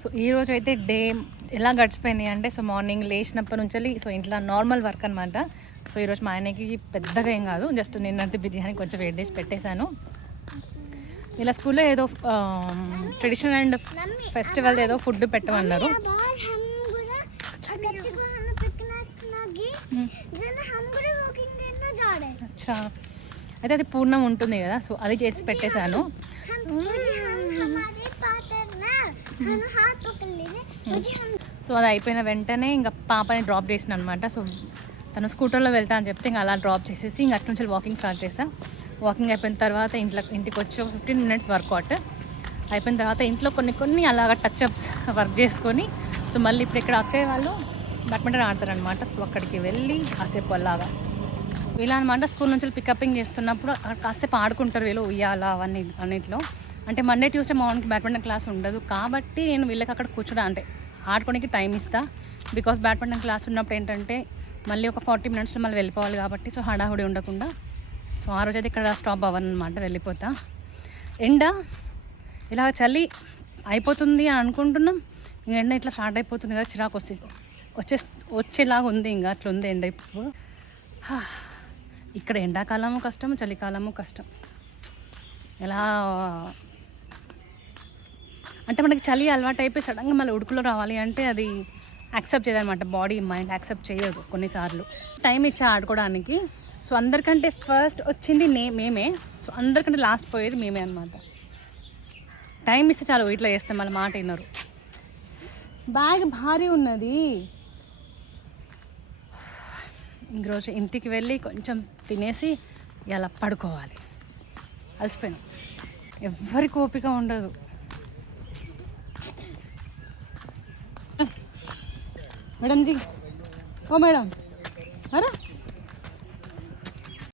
So ఈరోజు అయితే day ఎలా గడిచిపోయింది అంటే, సో మార్నింగ్ లేచినప్పటి నుంచి సో ఇంట్లో నార్మల్ వర్క్ అనమాట. సో ఈరోజు మా ఆయనకి పెద్దగా ఏం కాదు, జస్ట్ నిన్నటి బిర్యానీ కొంచెం వెయిట్ చేసి పెట్టేశాను. ఇలా స్కూల్లో ఏదో ట్రెడిషనల్ అండ్ ఫెస్టివల్ ఏదో ఫుడ్ పెట్టమన్నారు. అచ్చా, అయితే అది పూర్ణం ఉంటుంది కదా, సో అది చేసి పెట్టేశాను. సో అది అయిపోయిన వెంటనే ఇంకా పాపని డ్రాప్ చేసిన అనమాట. సో తను స్కూటర్లో వెళ్తా అని చెప్తే ఇంకా అలా డ్రాప్ చేసేసి ఇంకా అటు నుంచి వాకింగ్ స్టార్ట్ చేసాను. వాకింగ్ అయిపోయిన తర్వాత ఇంటికి వచ్చి 15 minutes వర్కౌట్ అయిపోయిన తర్వాత ఇంట్లో కొన్ని అలాగ టచ్అప్స్ వర్క్ చేసుకొని, సో మళ్ళీ ఇప్పుడు ఇక్కడ అక్కయ్య వాళ్ళు బ్యాడ్మింటన్ ఆడతారనమాట. సో అక్కడికి వెళ్ళి కాసేపు అలాగా ఇలా అనమాట. స్కూల్ నుంచి పికప్పింగ్ చేస్తున్నప్పుడు కాసేపు ఆడుకుంటారు వీళ్ళు, ఉయ్యాల అవన్నీ అన్నింటిలో. అంటే Monday Tuesday morning badminton class ఉండదు కాబట్టి నేను వీళ్ళకి అక్కడ కూర్చోడా అంటే ఆడుకోవడానికి టైం ఇస్తా. బికాస్ బ్యాడ్మింటన్ క్లాస్ ఉన్నప్పుడు ఏంటంటే మళ్ళీ ఒక 40 minutesలో మళ్ళీ వెళ్ళిపోవాలి కాబట్టి, సో హడాహుడి ఉండకుండా. సో ఆ రోజు అయితే ఇక్కడ స్టాప్ అవ్వనమాట, వెళ్ళిపోతా. ఎండ ఇలా చలి అయిపోతుంది అని అనుకుంటున్నాం, ఇంక ఎండ ఇట్లా స్టార్ట్ అయిపోతుంది కదా, చిరాకు వచ్చేలాగా ఉంది. ఇంకా అట్లా ఉంది ఎండ ఇప్పుడు. ఇక్కడ ఎండాకాలము కష్టం, చలికాలము కష్టం. ఎలా అంటే మనకి చలి అలవాటు అయిపోయి సడన్గా మళ్ళీ ఉడుకులో రావాలి అంటే అది యాక్సెప్ట్ చేయదనమాట, బాడీ మైండ్ యాక్సెప్ట్ చేయదు కొన్నిసార్లు. టైం ఇచ్చా ఆడుకోవడానికి. సో అందరికంటే ఫస్ట్ వచ్చింది మేమే, సో అందరికంటే లాస్ట్ పోయేది మేమే అనమాట. టైం ఇస్తే చాలు ఇట్లా చేస్తాం, మళ్ళీ మాట విన్నారు. బ్యాగ్ భారీ ఉన్నది. ఈరోజు ఇంటికి వెళ్ళి కొంచెం తినేసి ఇలా పడుకోవాలి. అలసిపోయినాం, ఎవ్వరికి ఓపిక ఉండదు. मैडम जी, ओ मैडम, अरे